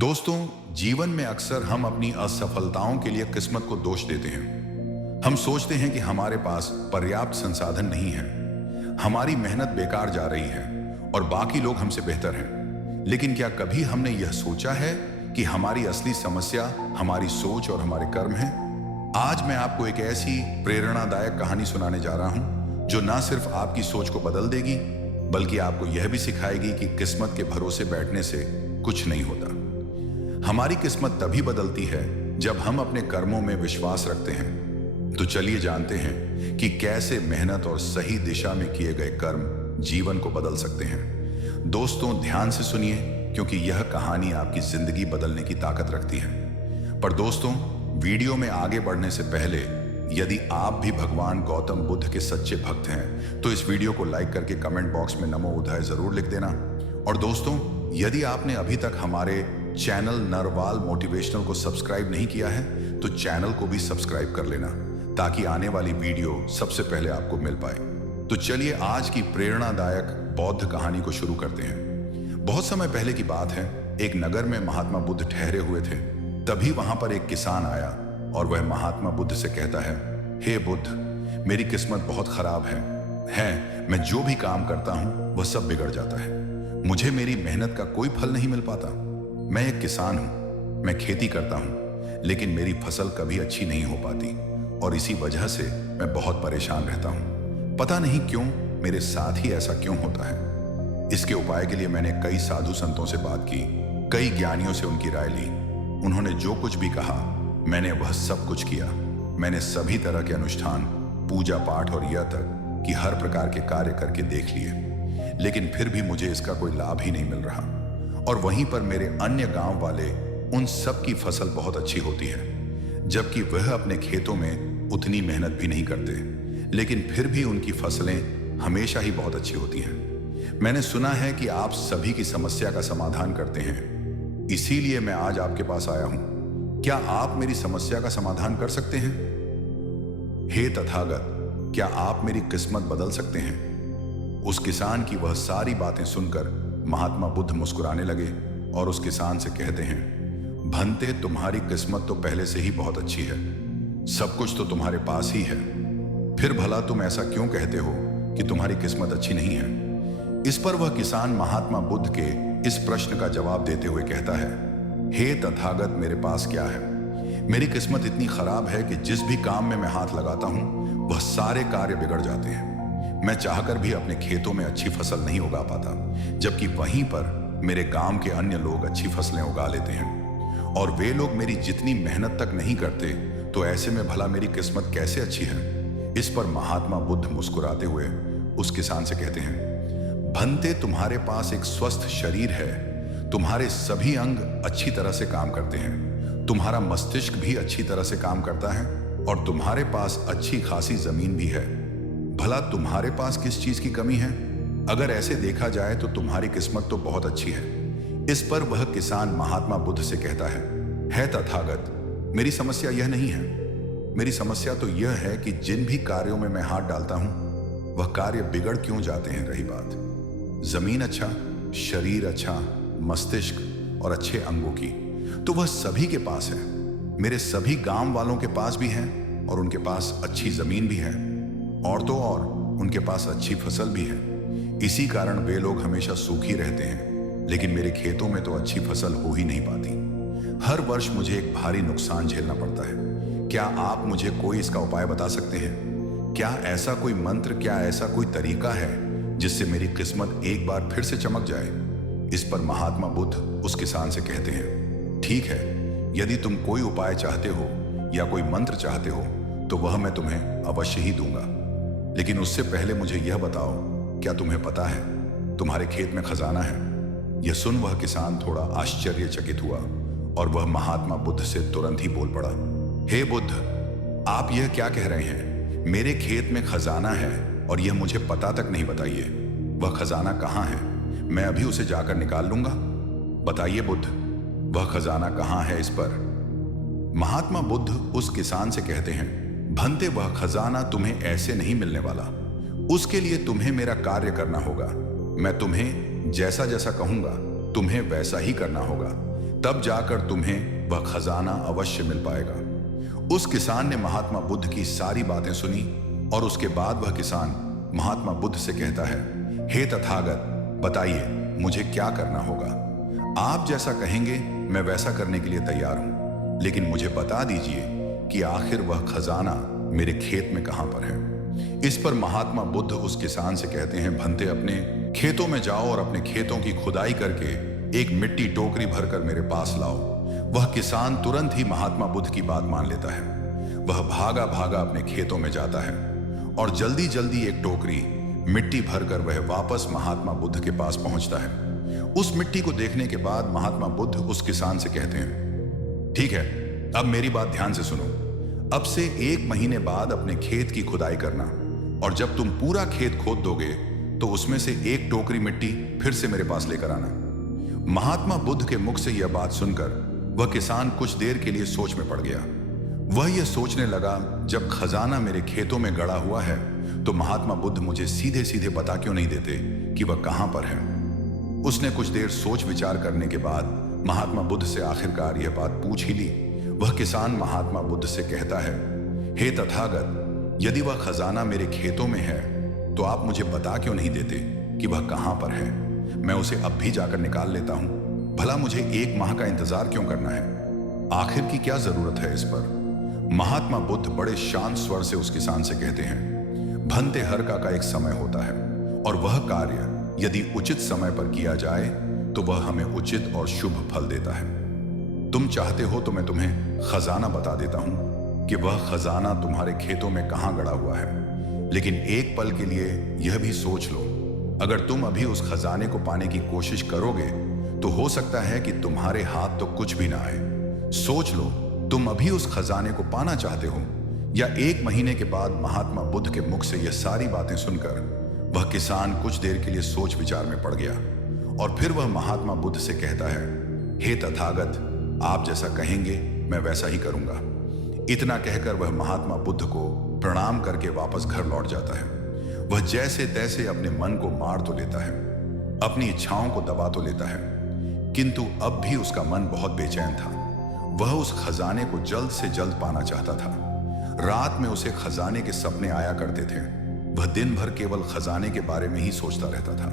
दोस्तों, जीवन में अक्सर हम अपनी असफलताओं के लिए किस्मत को दोष देते हैं। हम सोचते हैं कि हमारे पास पर्याप्त संसाधन नहीं है, हमारी मेहनत बेकार जा रही है और बाकी लोग हमसे बेहतर हैं। लेकिन क्या कभी हमने यह सोचा है कि हमारी असली समस्या हमारी सोच और हमारे कर्म है? आज मैं आपको एक ऐसी प्रेरणादायक कहानी सुनाने जा रहा हूं जो न सिर्फ आपकी सोच को बदल देगी, बल्कि आपको यह भी सिखाएगी कि किस्मत के भरोसे बैठने से कुछ नहीं होता। हमारी किस्मत तभी बदलती है जब हम अपने कर्मों में विश्वास रखते हैं। तो चलिए जानते हैं कि कैसे मेहनत और सही दिशा में किए गए कर्म जीवन को बदल सकते हैं। दोस्तों, ध्यान से सुनिए, क्योंकि यह कहानी आपकी जिंदगी बदलने की ताकत रखती है। पर दोस्तों, वीडियो में आगे बढ़ने से पहले यदि आप भी भगवान गौतम बुद्ध के सच्चे भक्त हैं तो इस वीडियो को लाइक करके कमेंट बॉक्स में नमो बुद्धाय जरूर लिख देना। और दोस्तों, यदि आपने अभी तक हमारे चैनल नरवाल मोटिवेशनल को सब्सक्राइब नहीं किया है तो चैनल को भी सब्सक्राइब कर लेना, ताकि आने वाली वीडियो सबसे पहले आपको मिल पाए। तो चलिए आज की प्रेरणादायक बौद्ध कहानी को शुरू करते हैं। बहुत समय पहले की बात है, एक नगर में महात्मा बुद्ध ठहरे हुए थे। तभी वहां पर एक किसान आया और वह महात्मा बुद्ध से कहता है, हे बुद्ध, मेरी किस्मत बहुत खराब है। मैं जो भी काम करता हूं वह सब बिगड़ जाता है। मुझे मेरी मेहनत का कोई फल नहीं मिल पाता। मैं एक किसान हूं, मैं खेती करता हूं, लेकिन मेरी फसल कभी अच्छी नहीं हो पाती और इसी वजह से मैं बहुत परेशान रहता हूं। पता नहीं क्यों मेरे साथ ही ऐसा क्यों होता है। इसके उपाय के लिए मैंने कई साधु संतों से बात की, कई ज्ञानियों से उनकी राय ली। उन्होंने जो कुछ भी कहा मैंने वह सब कुछ किया। मैंने सभी तरह के अनुष्ठान, पूजा पाठ और यह तक कि हर प्रकार के कार्य करके देख लिए, लेकिन फिर भी मुझे इसका कोई लाभ ही नहीं मिल रहा। और वहीं पर मेरे अन्य गांव वाले, उन सब की फसल बहुत अच्छी होती है, जबकि वह अपने खेतों में उतनी मेहनत भी नहीं करते, लेकिन फिर भी उनकी फसलें हमेशा ही बहुत अच्छी होती हैं। मैंने सुना है कि आप सभी की समस्या का समाधान करते हैं, इसीलिए मैं आज आपके पास आया हूं। क्या आप मेरी समस्या का समाधान कर सकते हैं? हे तथागत, क्या आप मेरी किस्मत बदल सकते हैं? उस किसान की वह सारी बातें सुनकर महात्मा बुद्ध मुस्कुराने लगे और उस किसान से कहते हैं, भंते, तुम्हारी किस्मत तो पहले से ही बहुत अच्छी है, सब कुछ तो तुम्हारे पास ही है, फिर भला तुम ऐसा क्यों कहते हो कि तुम्हारी किस्मत अच्छी नहीं है? इस पर वह किसान महात्मा बुद्ध के इस प्रश्न का जवाब देते हुए कहता है, हे तथागत, मेरे पास क्या है? मेरी किस्मत इतनी खराब है कि जिस भी काम में मैं हाथ लगाता हूं वह सारे कार्य बिगड़ जाते हैं। मैं चाहकर भी अपने खेतों में अच्छी फसल नहीं उगा पाता, जबकि वहीं पर मेरे गांव के अन्य लोग अच्छी फसलें उगा लेते हैं और वे लोग मेरी जितनी मेहनत तक नहीं करते, तो ऐसे में भला मेरी किस्मत कैसे अच्छी है? इस पर महात्मा बुद्ध मुस्कुराते हुए उस किसान से कहते हैं, भंते, तुम्हारे पास एक स्वस्थ शरीर है, तुम्हारे सभी अंग अच्छी तरह से काम करते हैं, तुम्हारा मस्तिष्क भी अच्छी तरह से काम करता है और तुम्हारे पास अच्छी खासी जमीन भी है। भला तुम्हारे पास किस चीज की कमी है? अगर ऐसे देखा जाए तो तुम्हारी किस्मत तो बहुत अच्छी है। इस पर वह किसान महात्मा बुद्ध से कहता है तथागत, मेरी समस्या यह नहीं है। मेरी समस्या तो यह है कि जिन भी कार्यों में मैं हाथ डालता हूं वह कार्य बिगड़ क्यों जाते हैं। रही बात जमीन अच्छा, शरीर अच्छा, मस्तिष्क और अच्छे अंगों की, तो वह सभी के पास है। मेरे सभी गांव वालों के पास भी है और उनके पास अच्छी जमीन भी है, और तो और उनके पास अच्छी फसल भी है। इसी कारण वे लोग हमेशा सूखी रहते हैं, लेकिन मेरे खेतों में तो अच्छी फसल हो ही नहीं पाती। हर वर्ष मुझे एक भारी नुकसान झेलना पड़ता है। क्या आप मुझे कोई इसका उपाय बता सकते हैं? क्या ऐसा कोई मंत्र, क्या ऐसा कोई तरीका है जिससे मेरी किस्मत एक बार फिर से चमक जाए? इस पर महात्मा बुद्ध उस किसान से कहते हैं, ठीक है, यदि तुम कोई उपाय चाहते हो या कोई मंत्र चाहते हो तो वह मैं तुम्हें अवश्य ही दूंगा, लेकिन उससे पहले मुझे यह बताओ, क्या तुम्हें पता है तुम्हारे खेत में खजाना है? यह सुन वह किसान थोड़ा आश्चर्यचकित हुआ और वह महात्मा बुद्ध से तुरंत ही बोल पड़ा, हे बुद्ध, आप यह क्या कह रहे हैं? मेरे खेत में खजाना है और यह मुझे पता तक नहीं बताइए। वह खजाना कहाँ है? मैं अभी उसे जाकर निकाल लूंगा। बताइए बुद्ध, वह खजाना कहाँ है? इस पर महात्मा बुद्ध उस किसान से कहते हैं, भंते, वह खजाना तुम्हें ऐसे नहीं मिलने वाला। उसके लिए तुम्हें मेरा कार्य करना होगा। मैं तुम्हें जैसा जैसा कहूंगा तुम्हें वैसा ही करना होगा। तब जाकर तुम्हें वह खजाना अवश्य मिल पाएगा। उस किसान ने महात्मा बुद्ध की सारी बातें सुनी और उसके बाद वह किसान महात्मा बुद्ध से कहता है, हे तथागत, बताइए मुझे क्या करना होगा। आप जैसा कहेंगे मैं वैसा करने के लिए तैयार हूं, लेकिन मुझे बता दीजिए कि आखिर वह खजाना मेरे खेत में कहां पर है। इस पर महात्मा बुद्ध उस किसान से कहते हैं, भंते, अपने खेतों में जाओ और अपने खेतों की खुदाई करके एक मिट्टी टोकरी भरकर मेरे पास लाओ। वह किसान तुरंत ही महात्मा बुद्ध की बात मान लेता है। वह भागा भागा अपने खेतों में जाता है और जल्दी जल्दी एक टोकरी मिट्टी भरकर वह वापस महात्मा बुद्ध के पास पहुंचता है। उस मिट्टी को देखने के बाद महात्मा बुद्ध उस किसान से कहते हैं, ठीक है, अब मेरी बात ध्यान से सुनो। अब से 1 महीने बाद अपने खेत की खुदाई करना और जब तुम पूरा खेत खोद दोगे तो उसमें से एक टोकरी मिट्टी फिर से मेरे पास लेकर आना। महात्मा बुद्ध के मुख से यह बात सुनकर वह किसान कुछ देर के लिए सोच में पड़ गया। वह यह सोचने लगा, जब खजाना मेरे खेतों में गड़ा हुआ है तो महात्मा बुद्ध मुझे सीधे सीधे बता क्यों नहीं देते कि वह कहां पर है। उसने कुछ देर सोच विचार करने के बाद महात्मा बुद्ध से आखिरकार यह बात पूछ ही ली। वह किसान महात्मा बुद्ध से कहता है, हे तथागत, यदि वह खजाना मेरे खेतों में है तो आप मुझे बता क्यों नहीं देते कि वह कहां पर है। मैं उसे अब भी जाकर निकाल लेता हूं। भला मुझे 1 माह का इंतजार क्यों करना है? आखिर की क्या जरूरत है इस पर? महात्मा बुद्ध बड़े शांत स्वर से उस किसान से कहते हैं, भंते, हर का एक समय होता है और वह कार्य यदि उचित समय पर किया जाए तो वह हमें उचित और शुभ फल देता है। तुम चाहते हो तो मैं तुम्हें खजाना बता देता हूं कि वह खजाना तुम्हारे खेतों में कहां गड़ा हुआ है, लेकिन एक पल के लिए यह भी सोच लो, अगर तुम अभी उस खजाने को पाने की कोशिश करोगे तो हो सकता है कि तुम्हारे हाथ तो कुछ भी ना आए। सोच लो, तुम अभी उस खजाने को पाना चाहते हो या 1 महीने के बाद। महात्मा बुद्ध के मुख से यह सारी बातें सुनकर वह किसान कुछ देर के लिए सोच विचार में पड़ गया और फिर वह महात्मा बुद्ध से कहता है, हे तथागत, आप जैसा कहेंगे मैं वैसा ही करूंगा। इतना कहकर वह महात्मा बुद्ध को प्रणाम करके वापस घर लौट जाता है। वह जैसे तैसे अपने मन को मार तो लेता है, अपनी इच्छाओं को दबा तो लेता है, किंतु अब भी उसका मन बहुत बेचैन था। वह उस खजाने को जल्द से जल्द पाना चाहता था। रात में उसे खजाने के सपने आया करते थे। वह दिन भर केवल खजाने के बारे में ही सोचता रहता था।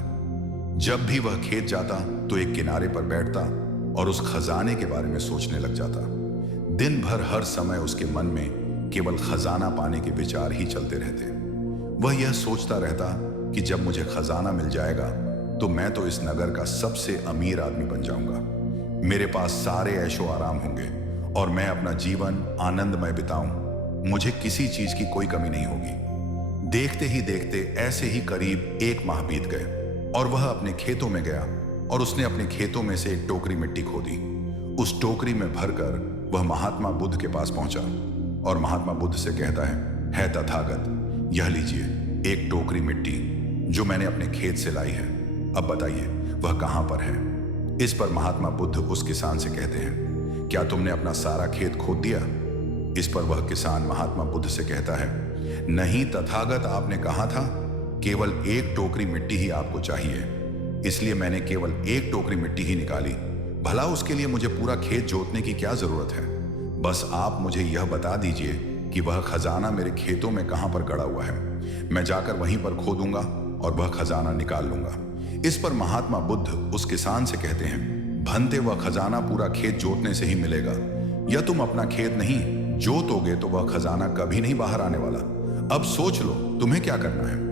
जब भी वह खेत जाता तो एक किनारे पर बैठता और उस खजाने के बारे में सोचने लग जाता। दिन भर हर समय उसके मन में केवल खजाना पाने के विचार ही चलते रहते। वह यह सोचता रहता कि जब मुझे खजाना मिल जाएगा तो मैं तो इस नगर का सबसे अमीर आदमी बन जाऊंगा। मेरे पास सारे ऐशो आराम होंगे और मैं अपना जीवन आनंदमय बिताऊं। मुझे किसी चीज की कोई कमी नहीं होगी। देखते ही देखते ऐसे ही करीब 1 माह बीत गए और वह अपने खेतों में गया और उसने अपने खेतों में से एक टोकरी मिट्टी खोदी। उस टोकरी में भरकर वह महात्मा बुद्ध के पास पहुंचा और महात्मा बुद्ध से कहता है तथागत, यह लीजिए एक टोकरी मिट्टी जो मैंने अपने खेत से लाई है। अब बताइए वह कहां पर है। इस पर महात्मा बुद्ध उस किसान से कहते हैं, क्या तुमने अपना सारा खेत खोद दिया? इस पर वह किसान महात्मा बुद्ध से कहता है, नहीं तथागत, आपने कहा था केवल 1 टोकरी मिट्टी ही आपको चाहिए, इसलिए मैंने केवल 1 टोकरी मिट्टी ही निकाली। भला उसके लिए मुझे पूरा खेत जोतने की क्या जरूरत है? बस आप मुझे यह बता दीजिए कि वह खजाना मेरे खेतों में कहां पर गड़ा हुआ है। मैं जाकर वहीं पर खोदूंगा और वह खजाना निकाल लूंगा। इस पर महात्मा बुद्ध उस किसान से कहते हैं, भंते, वह खजाना पूरा खेत जोतने से ही मिलेगा, या तुम अपना खेत नहीं जोतोगे तो वह खजाना कभी नहीं बाहर आने वाला। अब सोच लो तुम्हें क्या करना है।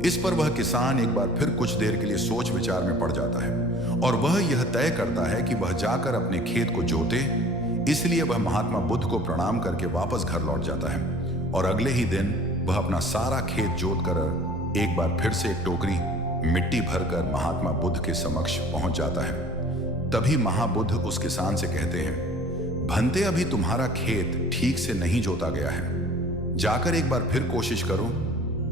इस पर वह किसान एक बार फिर कुछ देर के लिए सोच विचार में पड़ जाता है और वह यह तय करता है कि वह जाकर अपने खेत को जोते। इसलिए वह महात्मा बुद्ध को प्रणाम करके वापस घर लौट जाता है और अगले ही दिन वह अपना सारा खेत जोत कर एक बार फिर से एक टोकरी मिट्टी भरकर महात्मा बुद्ध के समक्ष पहुंच जाता है। तभी महाबुद्ध उस किसान से कहते हैं, भंते, अभी तुम्हारा खेत ठीक से नहीं जोता गया है, जाकर एक बार फिर कोशिश करो,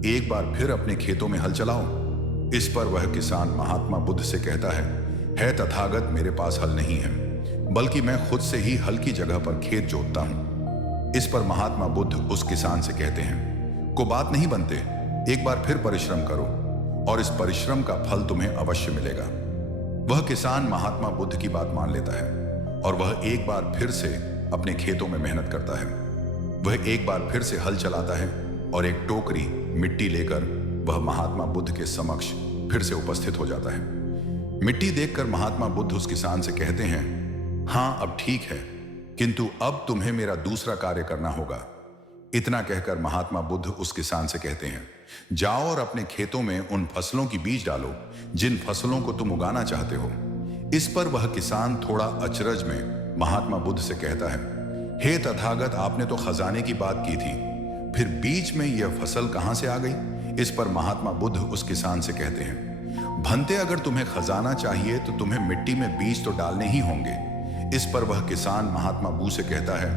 एक बार फिर अपने खेतों में हल चलाओ। इस पर वह किसान महात्मा बुद्ध से कहता है तथागत, मेरे पास हल नहीं है, बल्कि मैं खुद से ही हल की जगह पर खेत जोतता हूं। इस पर महात्मा बुद्ध उस किसान से कहते हैं, को बात नहीं बनते, एक बार फिर परिश्रम करो और इस परिश्रम का फल तुम्हें अवश्य मिलेगा। वह किसान महात्मा बुद्ध की बात मान लेता है और वह एक बार फिर से अपने खेतों में मेहनत करता है। वह एक बार फिर से हल चलाता है और एक टोकरी मिट्टी लेकर वह महात्मा बुद्ध के समक्ष फिर से उपस्थित हो जाता है। मिट्टी देखकर महात्मा बुद्ध उस किसान से कहते हैं, हाँ अब ठीक है, किंतु अब तुम्हें मेरा दूसरा कार्य करना होगा। इतना कहकर महात्मा बुद्ध उस किसान से कहते हैं, जाओ और अपने खेतों में उन फसलों की बीज डालो जिन फसलों को तुम उगाना चाहते हो। इस पर वह किसान थोड़ा अचरज में महात्मा बुद्ध से कहता है, हे तथागत, आपने तो खजाने की बात की थी, फिर बीच में यह फसल कहां से आ गई? इस पर महात्मा बुद्ध उस किसान से कहते हैं, भंते, अगर तुम्हें खजाना चाहिए तो तुम्हें मिट्टी में बीज तो डालने ही होंगे। इस पर वह किसान महात्मा बुद्ध से कहता है,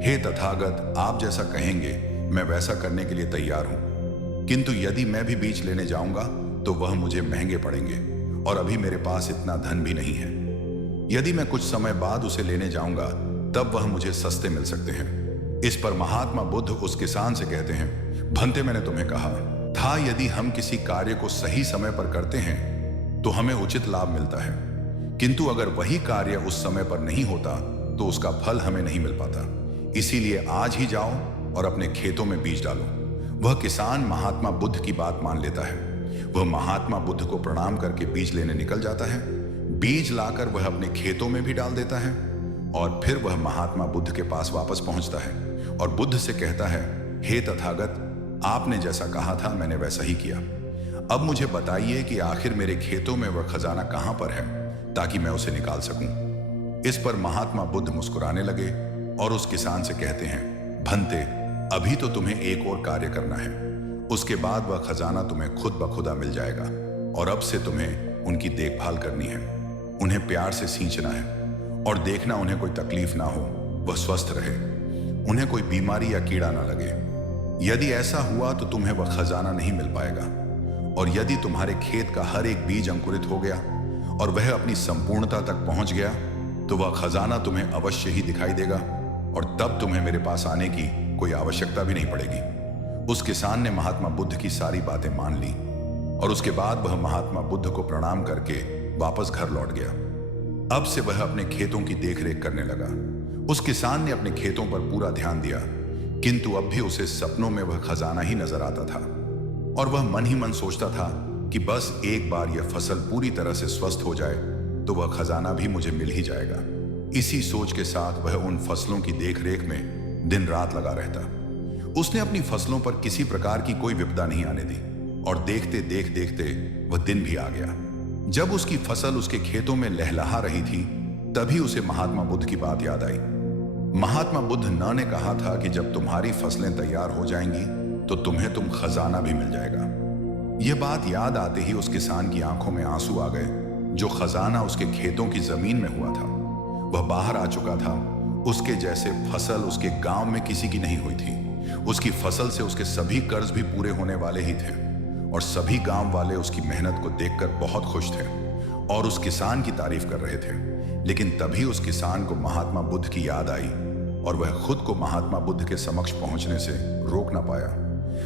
हे तथागत, आप जैसा कहेंगे मैं वैसा करने के लिए तैयार हूं, किंतु यदि मैं भी बीज लेने जाऊंगा तो वह मुझे महंगे पड़ेंगे और अभी मेरे पास इतना धन भी नहीं है। यदि मैं कुछ समय बाद उसे लेने जाऊंगा तब वह मुझे सस्ते मिल सकते हैं। इस पर महात्मा बुद्ध उस किसान से कहते हैं, भंते, मैंने तुम्हें कहा था यदि हम किसी कार्य को सही समय पर करते हैं तो हमें उचित लाभ मिलता है, किंतु अगर वही कार्य उस समय पर नहीं होता तो उसका फल हमें नहीं मिल पाता। इसीलिए आज ही जाओ और अपने खेतों में बीज डालो। वह किसान महात्मा बुद्ध की बात मान लेता है। वह महात्मा बुद्ध को प्रणाम करके बीज लेने निकल जाता है। बीज लाकर वह अपने खेतों में भी डाल देता है और फिर वह महात्मा बुद्ध के पास वापस पहुंचता है और बुद्ध से कहता है, हे तथागत, आपने जैसा कहा था मैंने वैसा ही किया। अब मुझे बताइए कि आखिर मेरे खेतों में वह खजाना कहां पर है ताकि मैं उसे निकाल सकूं। इस पर महात्मा बुद्ध मुस्कुराने लगे और उस किसान से कहते हैं, भंते, अभी तो तुम्हें एक और कार्य करना है, उसके बाद वह खजाना तुम्हें खुद ब खुदा मिल जाएगा और अब से तुम्हें उनकी देखभाल करनी है। उन्हें प्यार से सींचना है और देखना उन्हें कोई तकलीफ ना हो, वह स्वस्थ रहे, उन्हें कोई बीमारी या कीड़ा ना लगे। यदि ऐसा हुआ तो तुम्हें वह खजाना नहीं मिल पाएगा, और यदि तुम्हारे खेत का हर एक बीज अंकुरित हो गया और वह अपनी संपूर्णता तक पहुंच गया तो वह खजाना तुम्हें अवश्य ही दिखाई देगा और तब तुम्हें मेरे पास आने की कोई आवश्यकता भी नहीं पड़ेगी। उस किसान ने महात्मा बुद्ध की सारी बातें मान ली और उसके बाद वह महात्मा बुद्ध को प्रणाम करके वापस घर लौट गया। अब से वह अपने खेतों की देखरेख करने लगा। उस किसान ने अपने खेतों पर पूरा ध्यान दिया, किंतु अब भी उसे सपनों में वह खजाना ही नजर आता था और वह मन ही मन सोचता था कि बस एक बार यह फसल पूरी तरह से स्वस्थ हो जाए तो वह खजाना भी मुझे मिल ही जाएगा। इसी सोच के साथ वह उन फसलों की देखरेख में दिन रात लगा रहता। उसने अपनी फसलों पर किसी प्रकार की कोई विपदा नहीं आने दी और देखते देखते वह दिन भी आ गया। जब उसकी फसल उसके खेतों में लहलहा रही थी तभी उसे महात्मा बुद्ध की बात याद आई। महात्मा बुद्ध ने कहा था कि जब तुम्हारी फसलें तैयार हो जाएंगी तो तुम्हें खजाना भी मिल जाएगा। यह बात याद आते ही उस किसान की आंखों में आंसू आ गए। जो खजाना उसके खेतों की जमीन में हुआ था वह बाहर आ चुका था। उसके जैसे फसल उसके गांव में किसी की नहीं हुई थी। उसकी फसल से उसके सभी कर्ज भी पूरे होने वाले ही थे और सभी गांव वाले उसकी मेहनत को देखकर बहुत खुश थे और उस किसान की तारीफ कर रहे थे। लेकिन तभी उस किसान को महात्मा बुद्ध की याद आई और वह खुद को महात्मा बुद्ध के समक्ष पहुंचने से रोक ना पाया।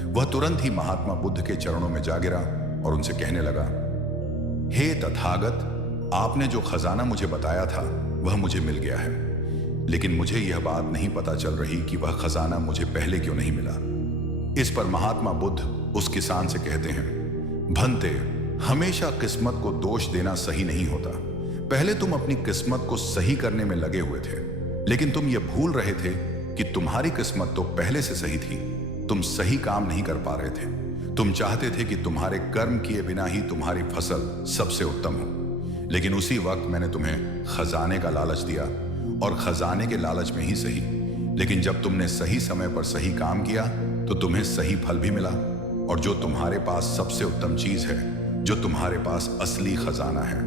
वह तुरंत ही महात्मा बुद्ध के चरणों में जा गिरा और उनसे कहने लगा, हे तथागत, आपने जो खजाना मुझे बताया था वह मुझे मिल गया है, लेकिन मुझे यह बात नहीं पता चल रही कि वह खजाना मुझे पहले क्यों नहीं मिला। इस पर महात्मा बुद्ध उस किसान से कहते हैं, भंते, हमेशा किस्मत को दोष देना सही नहीं होता। पहले तुम अपनी किस्मत को सही करने में लगे हुए थे, लेकिन तुम यह भूल रहे थे कि तुम्हारी किस्मत तो पहले से सही थी। तुम सही काम नहीं कर पा रहे थे। तुम चाहते थे कि तुम्हारे कर्म किए बिना ही तुम्हारी फसल सबसे उत्तम हो, लेकिन उसी वक्त मैंने तुम्हें खजाने का लालच दिया और खजाने के लालच में ही सही, लेकिन जब तुमने सही समय पर सही काम किया तो तुम्हें सही फल भी मिला। और जो तुम्हारे पास सबसे उत्तम चीज है, जो तुम्हारे पास असली खजाना है,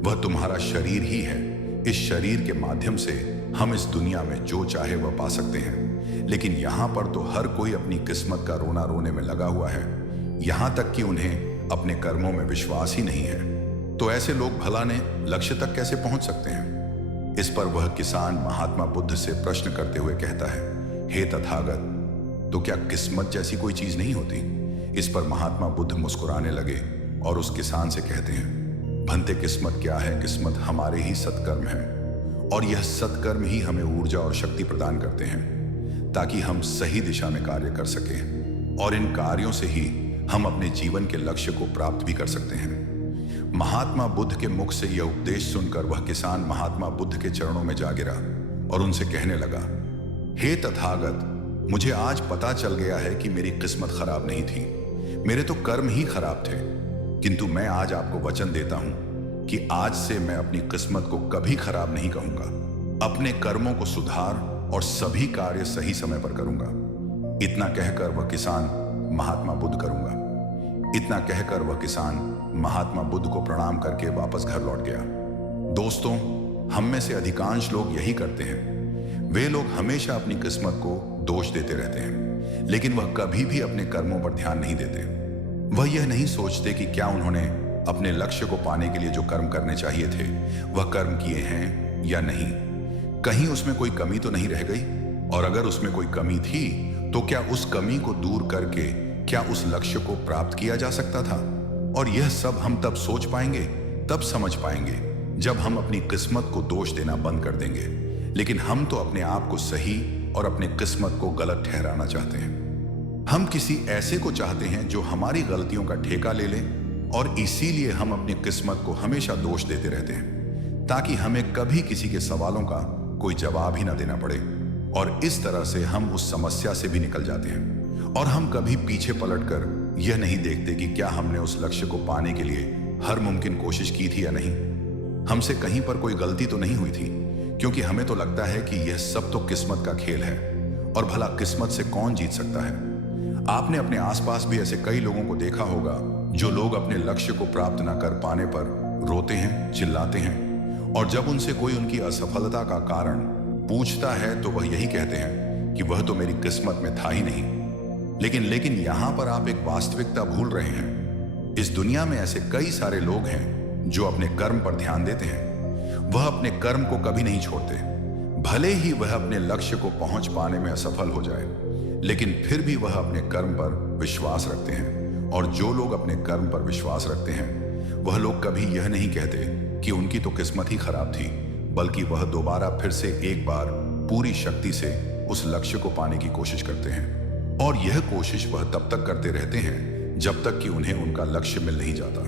वह तुम्हारा शरीर ही है। इस शरीर के माध्यम से हम इस दुनिया में जो चाहे वह पा सकते हैं, लेकिन यहाँ पर तो हर कोई अपनी किस्मत का रोना रोने में लगा हुआ है, यहाँ तक कि उन्हें अपने कर्मों में विश्वास ही नहीं है। तो ऐसे लोग भला ने लक्ष्य तक कैसे पहुंच सकते हैं? इस पर वह किसान महात्मा बुद्ध से प्रश्न करते हुए कहता है, हे तथागत, तो क्या किस्मत जैसी कोई चीज नहीं होती? इस पर महात्मा बुद्ध मुस्कुराने लगे और उस किसान से कहते हैं, भंते, किस्मत क्या है? किस्मत हमारे ही सत्कर्म है और यह सत्कर्म ही हमें ऊर्जा और शक्ति प्रदान करते हैं ताकि हम सही दिशा में कार्य कर सकें, और इन कार्यों से ही हम अपने जीवन के लक्ष्य को प्राप्त भी कर सकते हैं। महात्मा बुद्ध के मुख से यह उपदेश सुनकर वह किसान महात्मा बुद्ध के चरणों में जा गिरा और उनसे कहने लगा, हे तथागत, मुझे आज पता चल गया है कि मेरी किस्मत खराब नहीं थी, मेरे तो कर्म ही खराब थे। किंतु मैं आज आपको वचन देता हूं कि आज से मैं अपनी किस्मत को कभी खराब नहीं कहूंगा। अपने कर्मों को सुधार और सभी कार्य सही समय पर करूंगा। इतना कहकर वह किसान महात्मा बुद्ध को प्रणाम करके वापस घर लौट गया। दोस्तों, हम में से अधिकांश लोग यही करते हैं। वे लोग हमेशा अपनी किस्मत को दोष देते रहते हैं, लेकिन वह कभी भी अपने कर्मों पर ध्यान नहीं देते। वह यह नहीं सोचते कि क्या उन्होंने अपने लक्ष्य को पाने के लिए जो कर्म करने चाहिए थे वह कर्म किए हैं या नहीं। कहीं उसमें कोई कमी तो नहीं रह गई, और अगर उसमें कोई कमी थी तो क्या उस कमी को दूर करके क्या उस लक्ष्य को प्राप्त किया जा सकता था। और यह सब हम तब सोच पाएंगे, तब समझ पाएंगे जब हम अपनी किस्मत को दोष देना बंद कर देंगे। लेकिन हम तो अपने आप को सही और अपनी किस्मत को गलत ठहराना चाहते हैं। हम किसी ऐसे को चाहते हैं जो हमारी गलतियों का ठेका ले ले, और इसीलिए हम अपनी किस्मत को हमेशा दोष देते रहते हैं ताकि हमें कभी किसी के सवालों का कोई जवाब ही ना देना पड़े। और इस तरह से हम उस समस्या से भी निकल जाते हैं, और हम कभी पीछे पलटकर यह नहीं देखते कि क्या हमने उस लक्ष्य को पाने के लिए हर मुमकिन कोशिश की थी या नहीं। हमसे कहीं पर कोई गलती तो नहीं हुई थी, क्योंकि हमें तो लगता है कि यह सब तो किस्मत का खेल है, और भला किस्मत से कौन जीत सकता है। आपने अपने आसपास भी ऐसे कई लोगों को देखा होगा जो लोग अपने लक्ष्य को प्राप्त न कर पाने पर रोते हैं, चिल्लाते हैं, और जब उनसे कोई उनकी असफलता का कारण पूछता है तो वह यही कहते हैं कि वह तो मेरी किस्मत में था ही नहीं। लेकिन यहां पर आप एक वास्तविकता भूल रहे हैं। इस दुनिया में ऐसे कई सारे लोग हैं जो अपने कर्म पर ध्यान देते हैं। वह अपने कर्म को कभी नहीं छोड़ते, भले ही वह अपने लक्ष्य को पहुंच पाने में असफल हो जाए, लेकिन फिर भी वह अपने कर्म पर विश्वास रखते हैं। और जो लोग अपने कर्म पर विश्वास रखते हैं, वह लोग कभी यह नहीं कहते कि उनकी तो किस्मत ही खराब थी, बल्कि वह दोबारा फिर से एक बार पूरी शक्ति से उस लक्ष्य को पाने की कोशिश करते हैं। और यह कोशिश वह तब तक करते रहते हैं जब तक कि उन्हें उनका लक्ष्य मिल नहीं जाता।